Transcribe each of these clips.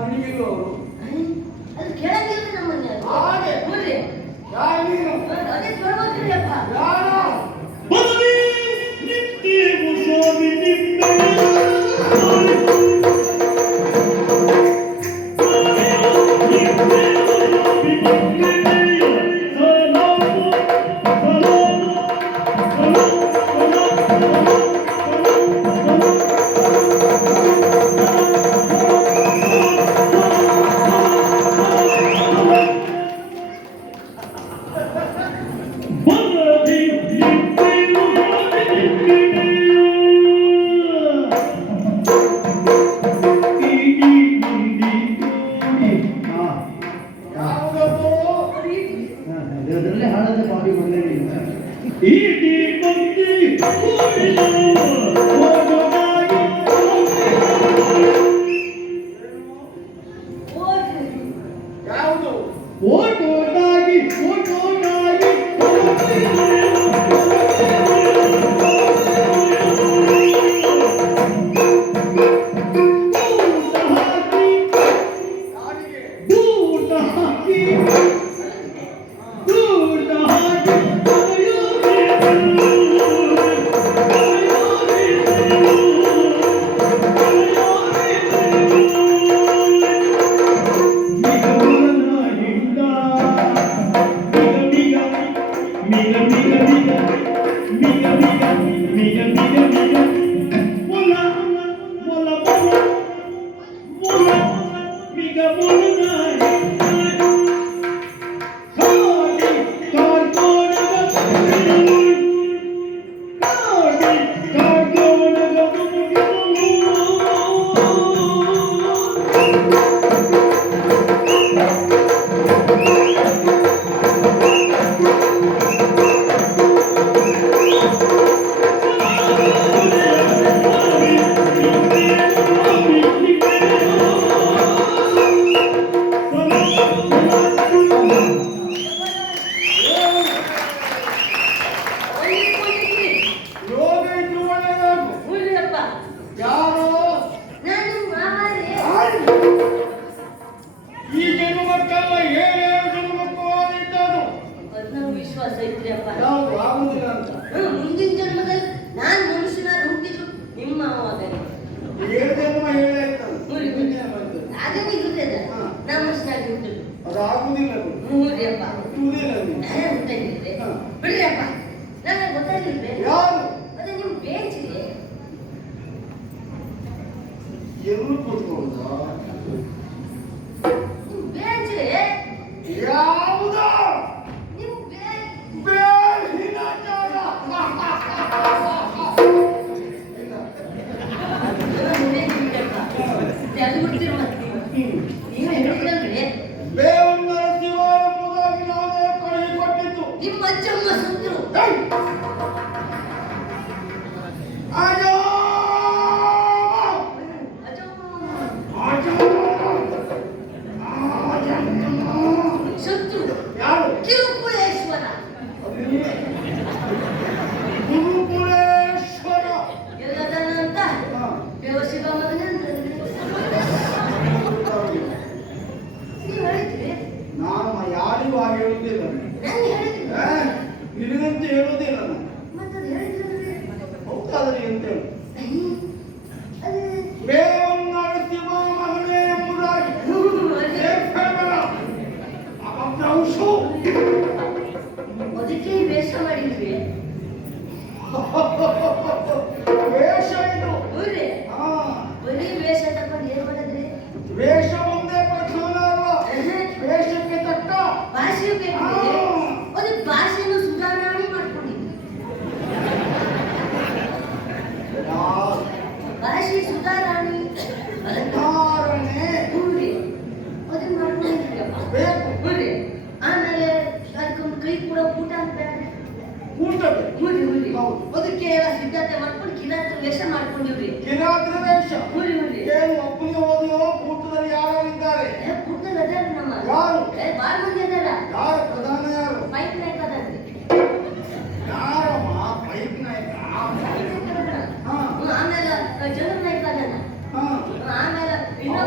ನಿನಗಿರು ಅವರು ಅದು ಕೆಳಗಿಲ್ಲ ನಮ್ಮನ್ನ ಹಾಗೆ ನೋಡ್ರಿ ಯಾರು ನೀನು ಅದೇ ಕೇಳ್ಬೋದ್ರಿಯಪ್ಪ ಯಾರು ಬದಲಿ ನಿತ್ಯ ಮುಷಾವಿ ನಿನ್ನೆ ಅದರಲ್ಲೇ ಹಾಡದ ಬಾಡಿ ಬಂದೇ ಯಾವುದು ಓಟೋಟಾಗಿ ಯೋಗ ಇದ್ದು ಒಳ್ಳೆಯದಾಗು ನೋಡ್ರಿಯಪ್ಪ ಯಾರು ನಾನು ಮಾಮಾರಿ ಈ ಜನ್ಮಕ್ಕಲ್ಲ ಏಳೇಳು ಜನ್ಮಕ್ಕೂ ಇದ್ದಾನು ಅದು ನಂಗೆ ವಿಶ್ವಾಸ ಐತ್ರಿಯಪ್ಪ ಯಾವುದು ಆಗುದಿಲ್ಲ ಅಂತ ಮುಂದಿನ ಜನ್ಮದಲ್ಲಿ ನಾನು ಮನುಷ್ಯನಾಗಿ ಹುಟ್ಟಿದ್ರು ನಿಮ್ಮ ಮಾವನೇ ಏಳು ಜನ್ಮ ಹೇಳಾಯ್ತಲ್ಲ ಅದನ್ನ ಇರ್ತದೆ ನಾ ಮನುಷ್ಯನಾಗಿ ಹುಟ್ಟಿದ್ರು ಅದು ಆಗುದಿಲ್ಲ ಅದು. ನೋಡ್ರಿಯಪ್ಪ ಹುಟ್ಟುವುದಿಲ್ಲ ಅದು. ನಾನೇ ಹುಟ್ಟಿದ್ರೆ ಬಿಡ್ರಿಯಪ್ಪ ನನಗೆ ಗೊತ್ತಾಗಿಲ್ವೇ ಯಾರು ಅದೇ ನಿಮ್ಮ ಬೇಂಚಿಗೆ ಎಲ್ಲಿ ಕೂತ್ಕೊಂಡ ನಿಮ್ಮ ಬೇಂಚಿಗೆ ಯಾವುದು ನಿಮ್ಮ ಬೇಹಿನ ಜಾಗ ಅದು ಬಿಡ್ತಿರುವ ನೀವು ಹೇಳಿದ್ರಲ್ರಿ ಬೇವನ್ನ ಶಿವ ಎಂಬುದಾಗಿ ನಾನೇ ಕಳುಹಿಕೊಟ್ಟಿದ್ದು ನಿಮ್ಮ ಅಜ್ಜಮ್ಮ ಸುತ್ತರು ಅಜೋ ಸುತ್ತರು ಯಾರು ಕಿರುಕುಳೇಶ್ವರ ಗುರುಕುಲೇಶ್ವರ ಎಲ್ಲದನ್ನಂತ ಶಿವ ಮಗನಂತ ನೀವು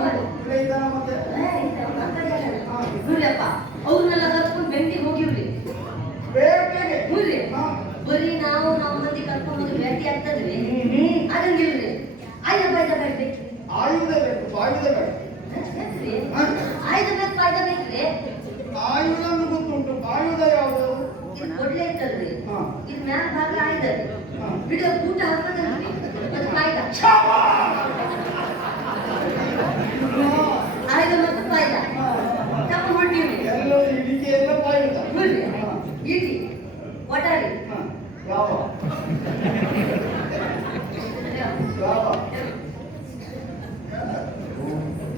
ಬನ್ನಿ. ಇಲ್ಲೇ ಇದ್ದಾನ ಮತ್ತೆ ನೋಡ್ರಪ್ಪ ಅವ್ರನ್ನೆಲ್ಲ ಕರ್ಕೊಂಡು ಬೆಂಟಿಗೆ ಹೋಗಿವ್ರಿ. ಬೇಟೆಗೆ ನೋಡ್ರಿ ಹಾ. ಬರೀ ನಾವು ನಮ್ಮ ಮಂದಿ ಕರ್ಕೊಂಡು ಹೋಗಿ ಭೇಟಿ ಆಗ್ತದ್ರಿ ಅದಂಗಿಲ್ರಿ. ಆಯ್ದ ಬಾಯ್ದ ಬೇಡ್ರಿ. ಆಯುಧ ಬೇಕು ಆಯುಧ ಬೇಕು ಹಾ? ಆಯ್ದ ಬೇಕು ಬಾಯ್ದ ಬೇಕ್ರಿ. ಆಯುಧ ಗೊತ್ತುಂಟು ಆಯುಧ ಯಾವುದು ಇದು ಕೊಡ್ಲೇ ಇತ್ತಲ್ರಿ. ಹಾ. ಇದು ಮ್ಯಾಲ ಭಾಗ ಆಯ್ದ ಹಾ. ಬಿಡೋ ಊಟ ಹಾಕೋದಲ್ರಿ ಅದು ಕಾಯ್ದ. ಆಯ್ದ ಮತ್ತು ಕಾಯ್ದ ತಪ್ಪ ಹೊಂಟಿವ್ರಿ. ಎಲ್ಲ ಇಡಿಕೆ ಎಲ್ಲ ಆಯುಧ ನೋಡ್ರಿ ಹಾ. ಇಡಿ ಒಟಾರಿ ಹಾ. ಯಾವ ಯಾವ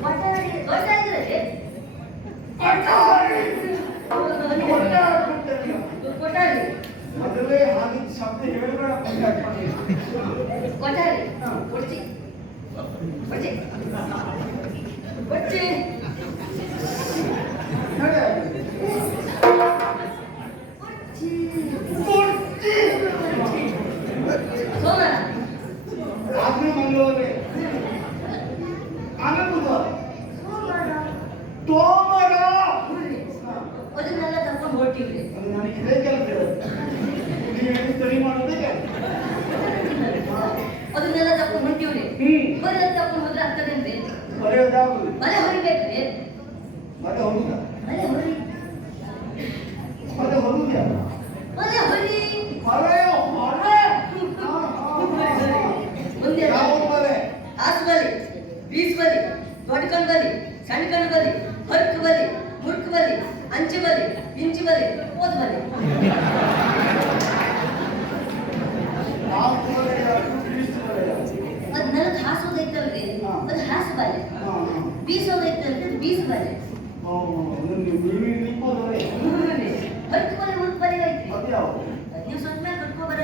ಒಟಾರಿ ಒಟಾರಿ ಅಟಾರಿ ಕೊಟ್ಟಾರಿ ಮೊದಲೇ ಹಾಗಿದ್ದ ಶಬ್ದ ಹೇಳ್ಬೇಡ ಕೊಟ್ಟಾರಿ ಕೊಡ್ಚಿ ಕೊಡ್ಚಿ ಕೊಡ್ಚಿ ನಡೆ. ಸೋಮವಾರ ರಾತ್ರಿ ಮಂಗಳವಾರ ಆಮೇಲೆ ಬುಧವಾರ ಸೋಮವಾರ ಅದನ್ನೆಲ್ಲ ತಗೊಂಡು ಹೊರಟಿವ್ರಿ. ಅದು ನನಗೆ ಇದೇ ಕೆಲಸ ಇರೋದು. ನೀವು ಏನು ಸ್ಟಡಿ ಮಾಡೋದೇ ಕೆಲಸ ಅದನ್ನೆಲ್ಲ ತಗೊಂಡು ಹೊಂಟಿವ್ರಿ. ಬರೀ ಅದು ತಗೊಂಡು ಹೋದ್ರೆ ಆಗ್ತದೇನ್ರಿ? ಬರೆಯೋದಾಗುದು ಮನೆ ಹೊರಿಬೇಕ್ರಿ. ಮತ್ತೆ ಹೋಗುದ ಮನೆ ಹೊರಿ ಮತ್ತೆ ಹೋಗುದ ಮನೆ ಹೊರಿ ಹೊರೆಯೋ ಹೊರೆ ಒಂದೇ ಯಾವ ಬರೆ ಹಾಸು ಬಲಿ ಬೀಸ್ ಬಲಿ ದೊಡ್ಡ ಕಣ್ ಬಲಿ ಸಣ್ಣ ಕಣ್ ಬಲಿ ಹರ್ಕ್ ಬಲಿ ಮುರ್ಕ್ ಬಲಿ ಅಂಚು ಬಲಿ ಇಂಚು ಬಲಿ ಓದ್ ಬಲಿ ಯಾವ ಬರೆ ಯಾವುದು ಬೀಸ್ ಬರೆ ಯಾವುದು ಅದು ನನಗೆ ಹಾಸೋದೈತಲ್ರಿ ಅದು ಹಾಸು ಬಲಿ ಬೀಸೋದೈತಲ್ರಿ ಅದು ಬೀಸ್ ಬಲಿ ನೀವು ಬರೆ ಹರ್ಕ್ ಬಲಿ ಮುರ್ಕ್ ಬಲಿ ಐತ್ರಿ. ಅದು ಯಾವ ನೀವು ಸ್ವಲ್ಪ ಮೇಲೆ ಕಟ್ಕೊಬರ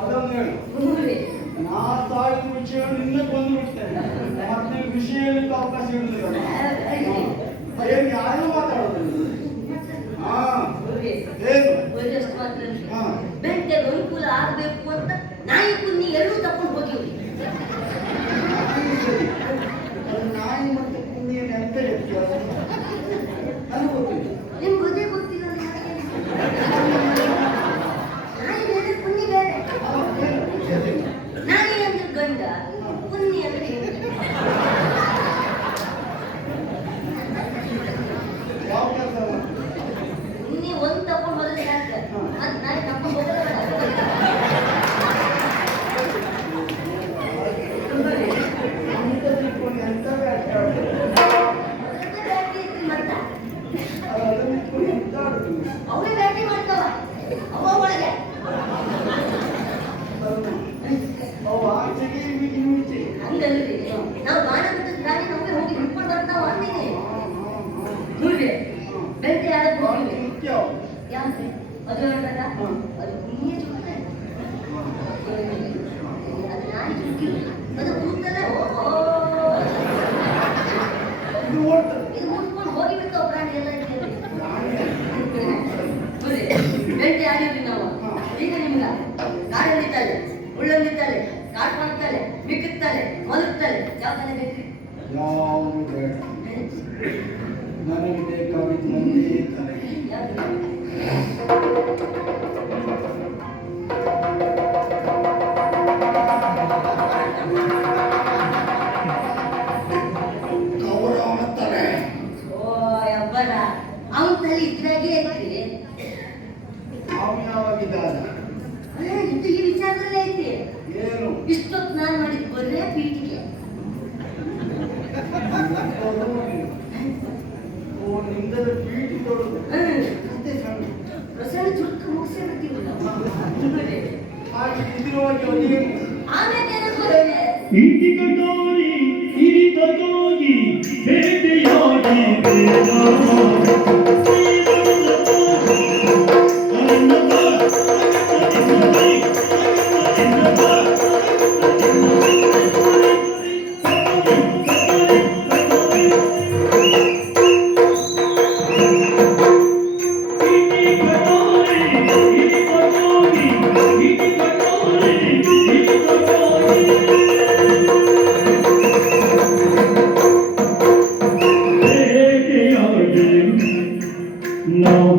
ಅದನ್ನು ಹೇಳು ನಾ ತಾಯಿದ ವಿಷಯ ನಿನ್ನ ಬಂದು ಬಿಡ್ತೇನೆ ಮತ್ತೆ ವಿಷಯ ಹೇಳಲಿಕ್ಕೆ ಅವಕಾಶ ಇರುವುದಿಲ್ಲ ಏನು ಯಾರು ಮಾತಾಡೋದಿಲ್ಲ ಹಾ ಏನು ಒಳ್ಳೆಷ್ಟು ಮಾತ್ರ ಹಾ. ಬೆಂಟೆ ಅನುಕೂಲ ಆಗಬೇಕು ಅಂತ ನಾಯಿ ಕುನ್ನಿ ಎರಡೂ ತಕೊಂಡು ಹೋಗಿವ್ರಿ. ಅದು ನಾಯಿ ಮತ್ತು ಕುಂದಿಯನ್ನು ಎಂತ ವ್ಯತ್ಯಾಸ ನನಗೆ ಗೊತ್ತಿಲ್ಲ ನಿಮ್ಗೆ ಅದೇ ಗೊತ್ತಿಲ್ಲ ಅಂದ್ರೆ ಯಾಕೆ? ನಾಯಿ ಬೇರೆ ಕುನ್ನಿ ಬೇರೆ. ಏನು ವ್ಯತ್ಯಾಸ ಇಲ್ಲ. ನಾಯಿ ಅಂದ್ರೆ ಗಂಡ ಕುನ್ನಿ ಅಂದ್ರೆ ಹೆಣ್ಣು. ಯಾವ ಕೆಲಸ ಕುನ್ನಿ ಒಂದು ತಕೊಂಡು ಹೋದ್ರೆ ಸಾಕು ಅದು ನಾಯಿ ತಕೊಂಡು ಹೋದ್ರೆ ಬೇಡ. ಅಂತ ತಿಳ್ಕೊಂಡು ಎಂತ ವ್ಯಾಖ್ಯಾನ ಅದಕ್ಕೆ ಬ್ಯಾಟ್ರಿ ಐತ್ರಿ ಮತ್ತ. ಅದನ್ನು ಇಟ್ಕೊಂಡು ಎಂತ ಆಡುದು ಅವೇ ಬ್ಯಾಟ್ರಿ ಮಾಡ್ತಾವ ಅವ ಒಳಗೆ. ಅವು ಆಚೆಗೆ ಈಚೆಗೆ ಈಚೆಗೆ ಹಂಗಲ್ರಿ ನಾವು ಬಾಣ ಬಿಟ್ಟು ದಾರಿ ನಮಗೆ ಹೋಗಿ ಹಿಡ್ಕೊಂಡು ಬರ್ತಾವ ಅಂತೀನಿ. ನೋಡ್ರಿ ಬೆಂಟೆ ಆಡಕ್ ಹೋಗಿವಿ. ಮುಖ್ಯ ಯಾವ್ದು ಅದು ಹೇಳಿದಾಗ ಅದು ಕುನ್ನಿಯ ಚುಕ್ಕೆ. ಅದು ನಾಯಿ ಚುಕ್ಕಿಲ್ಲ ಅದು ಕೂತಲ್ಲ ಇದು ಓಡ್ತದೆ ಇದು ಮುಟ್ಕೊಂಡು ಹೋಗಿ ಬಿಡ್ತಾವ ಪ್ರಾಣಿ ಎಲ್ಲ ಇದ್ದೇವೆ. ನೋಡಿ ಬೆಂಟೆ ಆಡಿದ್ವಿ ನಾವು. ಈಗ ನಿಮ್ಗ ಕಾಡಲ್ಲಿದ್ದಾಳೆ ಉಳ್ಳಲ್ಲಿದ್ದಾಳೆ ಕಾಡು ಮಾಡ್ತಾಳೆ ಮಿಕ್ಕುತ್ತಾಳೆ ಮಲಗ್ತಾಳೆ ಯಾವ ತಲೆ ಬೇಕ್ರಿ? ಯಾವುದು ಬೇಡ ನನಗೆ ಬೇಕಾಗಿದ್ದು ಒಂದೇ ತಲೆ ಯಾವ್ದು? ಕೌರವನ ತಲೆ ಓ ಯಬ್ಬರ ಅವನ ತಲೆ ಇದ್ರಾಗೆ ಐತ್ರಿ. ಯಾವಾಗಿದ್ದಾದ ಇದು ಈ ವಿಚಾರದಲ್ಲೇ ಐತಿ. ಏನು ಇಷ್ಟೊತ್ತು ನಾನು ಮಾಡಿದ ಬರೇ ಪೀಠಿಗೆ. ನಿಂದದ ಪೀಠಿ ತೊಡದು ಅಷ್ಟೇ ಸಣ್ಣ ಪ್ರಸನ್ನ ಚುರುಕ ಮುಗಿಸೇ ಬಿಡ್ತೀವಿ ನಾವು. ಹಾಗೆ ಇದಿರುವಾಗ ಅದೇನು ಆಮೇಲೆ ಏನಂತ ಗೊತ್ತೇ? ಇಂಟಿ ಕಟೋರಿ ಹಿರಿತೋಗಿ ಭೇಟಿಯಾಗಿ Thank you. ನಾವು